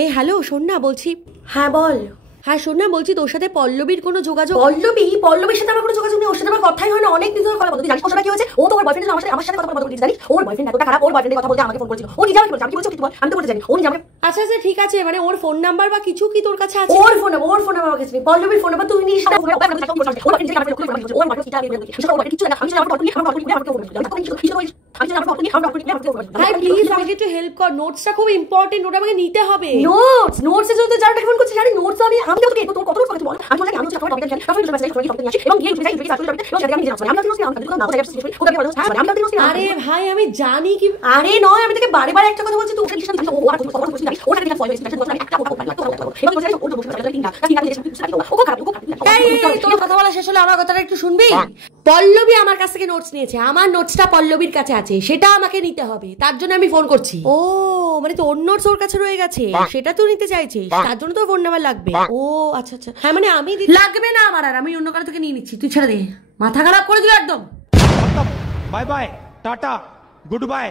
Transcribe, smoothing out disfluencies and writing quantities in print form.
এই হ্যালো, শোন না বলছি। হ্যাঁ বল। হ্যাঁ শোন না বলছি, তোর সাথে পল্লবীর কোনো যোগাযোগ? পল্লবীর সাথে আমার কোনো যোগাযোগ নেই, ওর সাথে আমার কথাই হয় না, অনেক দিন ধরে কথা বলতে। জানিস ওর সাথে কি হয়েছে? ও তো ওর বয়ফ্রেন্ড আমার সাথে কথা বলতে জানিস? ওর বয়ফ্রেন্ড এতটা খারাপ, ওর বয়ফ্রেন্ডের কথা বলতে আমাকে ফোন করেছিল। ও নিজে আমাকে বলছে, আমি কি বলছি বল, আমি তো বলতে জানি ও নিজে আমাকে। আচ্ছা আচ্ছা ঠিক আছে, মানে ওর ফোন নাম্বার বা কিছু কি তোর কাছে আছে? ওর ফোন আমার কাছে নেই। পল্লবীর ফোন নাম্বার তুই নিস না। ওর বয়ফ্রেন্ড যেটা আমি ওর বয়ফ্রেন্ড কিটা আমি বলছি ওর বয়ফ্রেন্ড কিছু না। আমি আমার বয়ফ্রেন্ড আমাকে ফোন করেছিল। ভাই প্লিজ আমাকে একটু হেল্প কর, নোটসটা খুব ইম্পর্টেন্ট, ওটা আমাকে নিতে হবে। নোটস এর জন্য তুই যারা ফোন করছিস জানি নোটস আমি তোকে তোর কত নোটস বল। আমি বলছি আমি আমার টপিক জানি, তারপরে তোর মেসেজ করে টপিক নিয়ে আসি এবং গিয়ে যাই ভিডিও সার্চ করে এবং আমি নিজে আমি তো না বলে যাচ্ছি ওটা কি বলছিস? আমি তো আরে ভাই আমি জানি কি। আরে নয়, আমি তোকে বারে বারে একটা কথা বলছি, তুই ওটা কিসের দিছিস? ও আর কথা বলছিস না, ওটা কি ফলো হইছে? আমি একটা কথা বললাম এবং বলছিস ও বলছিস ও খারাপ। তোর কথা বলা শেষ হলে আমার কথাটা একটু শুনবি? পল্লবী আমার কাছ থেকে নোটস নিয়েছে, আমার নোটসটা পল্লবীর কাছে আছে, সেটা আমাকে নিতে হবে, তার জন্য আমি ফোন করছি। ও মানে তোর নোটস ওর কাছে রয়ে গেছে, সেটা তুই নিতে চাইছিস, তার জন্য তোর ফোন নাম্বার লাগবে। ও আচ্ছা আচ্ছা, হ্যাঁ মানে আমি লাগবে না আমার, আর আমি অন্য কারো থেকে নিয়ে নিচ্ছি, তুই ছেড়ে দে, মাথা খারাপ করে দিল একদম। Bye bye, tata, good bye.